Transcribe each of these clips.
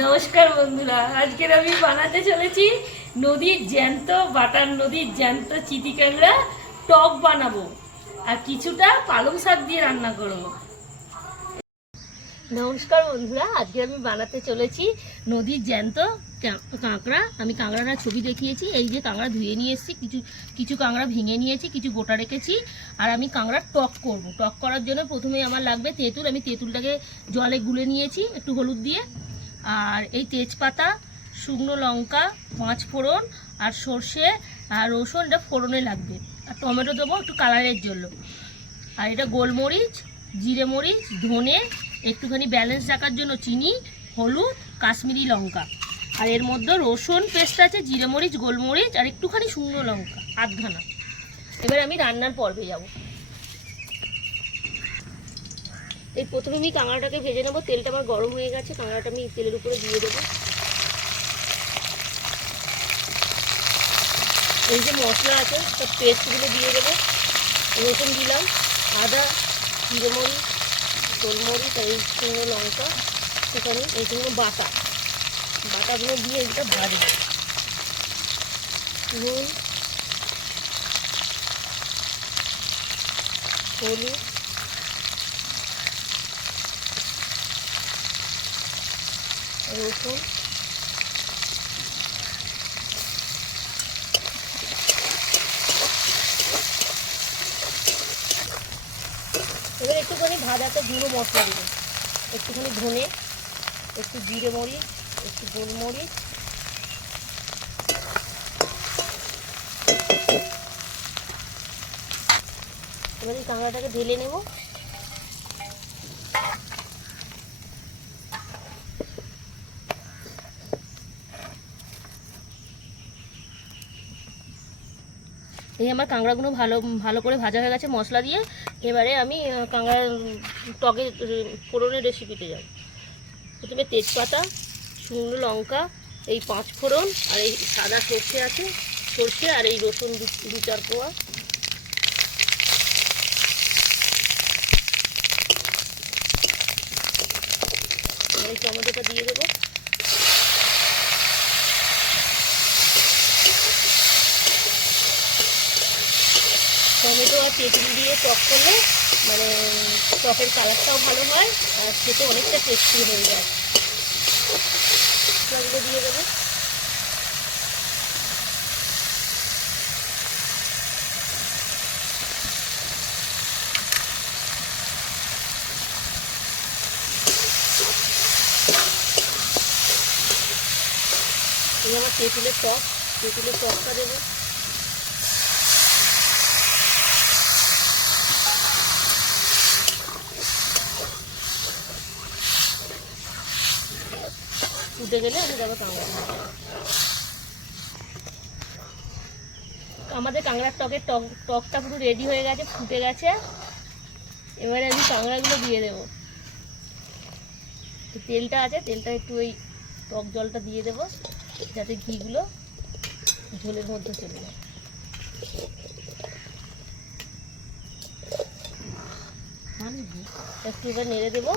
নমস্কার বন্ধুরা, আজকের আমি বানাতে চলেছি নদীর জ্যান্ত, বাটার নদীর জ্যান্ত চিটি কাঁকড়া টক বানাবো। আর কিছুটা পালং শাক দিয়ে রান্না করব। নমস্কার বন্ধুরা, আজকে আমি বানাতে চলেছি নদীর জ্যান্ত কাঁকড়া। আমি কাঁকড়াটা ছবি দেখিয়েছি, এই যে কাঁকড়া ধুয়ে নিয়ে এসেছি, কিছু কিছু কাঁকড়া ভেঙে নিয়েছি, কিছু গোটা রেখেছি। আর আমি কাঁকড়ার টক করব। টক করার জন্য প্রথমে আমার লাগবে তেঁতুল। আমি তেঁতুলটাকে জলে গুলে নিয়েছি, একটু হলুদ দিয়ে। আর এই তেজপাতা, শুকনো লঙ্কা, পাঁচ ফোড়ন আর সর্ষে আর রসুন এটা ফোড়নে লাগবে। আর টমেটো দেবো একটু কালারের জন্য। আর এটা গোলমরিচ, জিরে মরিচ, ধনে, একটুখানি ব্যালেন্স রাখার জন্য চিনি, হলুদ, কাশ্মীরি লঙ্কা। আর এর মধ্যে রসুন পেস্ট আছে, জিরে মরিচ, গোলমরিচ আর একটুখানি শুকনো লঙ্কা, আধখানা। এবার আমি রান্নার পর্বে যাব। এই প্রথমে আমি কাঁকড়াটাকে ভেজে নেব। তেলটা আমার গরম হয়ে গেছে, কাঁকড়াটা আমি তেলের উপরে দিয়ে দেবো। এই যে মশলা আছে, সব পেস্টগুলো দিয়ে দেবো। রসুন দিলাম, আদা, জিরে মরিচ, গোলমরিচ এই শুকনো লঙ্কা, সেখানে এইগুলো বাটা। বাটাগুলো দিয়ে এটা ভাজবো। নুন, হলুদ রসুন। এবার একটুখানি ভাজাতে গুঁড়ো মশলা দেবো। একটুখানি ধনে, একটু জিরে মরিচ, একটু গোলমরিচ। এবার এই কাঁকড়াটাকে ঢেলে নেব। এই আমার কাঁকড়াগুলো ভালো ভালো করে ভাজা হয়ে গেছে মশলা দিয়ে। এবারে আমি কাঁকড়ার টকে ফোড়নের রেসিপিতে যাব। প্রথমে তেজপাতা, শুকনো লঙ্কা, এই পাঁচ ফোড়ন আর এই সাদা সর্ষে আছে, সর্ষে আর এই রসুন দু- চার এই টমেটোটা দিয়ে দেবো। টমেটো আর তেঁতুল দিয়ে টক করলে মানে টকের কালারটাও ভালো হয় আর খেতে অনেকটা টেস্টি হয়ে যায়। মশলাগুলো দিয়ে দেবো। আমার তেঁতুলের টক তেঁতুলের টকটা দেবো। ফুটে গেলে আমি দেবো কাঁকড়া। আমাদের কাঁকড়ার টকের টক, টকটা পুরো রেডি হয়ে গেছে, ফুটে গেছে। এবারে আমি কাঁকড়াগুলো দিয়ে দেবো। তেলটা আছে, তেলটা একটু ওই টক জলটা দিয়ে দেবো, যাতে ঘিগুলো ঝোলের মধ্যে চলে যায়। একটু এবার নেড়ে দেবো।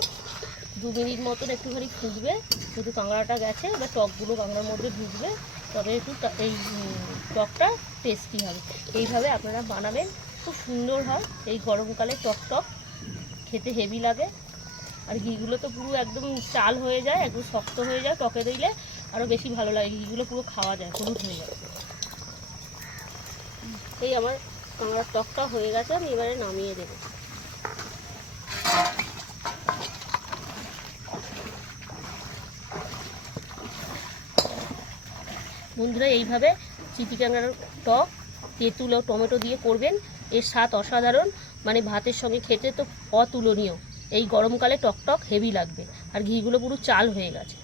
দু মিনিট মতন একটুখানি ফুটবে শুধু কাঁকড়াটা গেছে, এবার টকগুলো কাঁকড়ার মধ্যে ঢুকবে, তবে একটু এই টকটা টেস্টি হবে। এইভাবে আপনারা বানাবেন, খুব সুন্দর হয়, এই গরমকালে টক টক, খেতে হেভি লাগে। আর ঘিগুলো তো পুরো একদম চাল হয়ে যায়, একদম শক্ত হয়ে যায় টকে দিলে, আরও বেশি ভালো লাগে, ঘিগুলো পুরো খাওয়া যায়, হলুদ হয়ে যায়। এই আমার কাঁকড়ার টকটা হয়ে গেছে, আমি এবারে নামিয়ে দেবো। বন্ধুরা, এইভাবে চিটি কাঁকড়ার টক, তেঁতুল ও টমেটো দিয়ে করবেন। এর স্বাদ অসাধারণ। মানে ভাতের সঙ্গে খেতে তো অতুলনীয়। এই গরমকালে টক টক হেভি লাগবে। আর ঘিগুলো পুরো চাল হয়ে গেছে।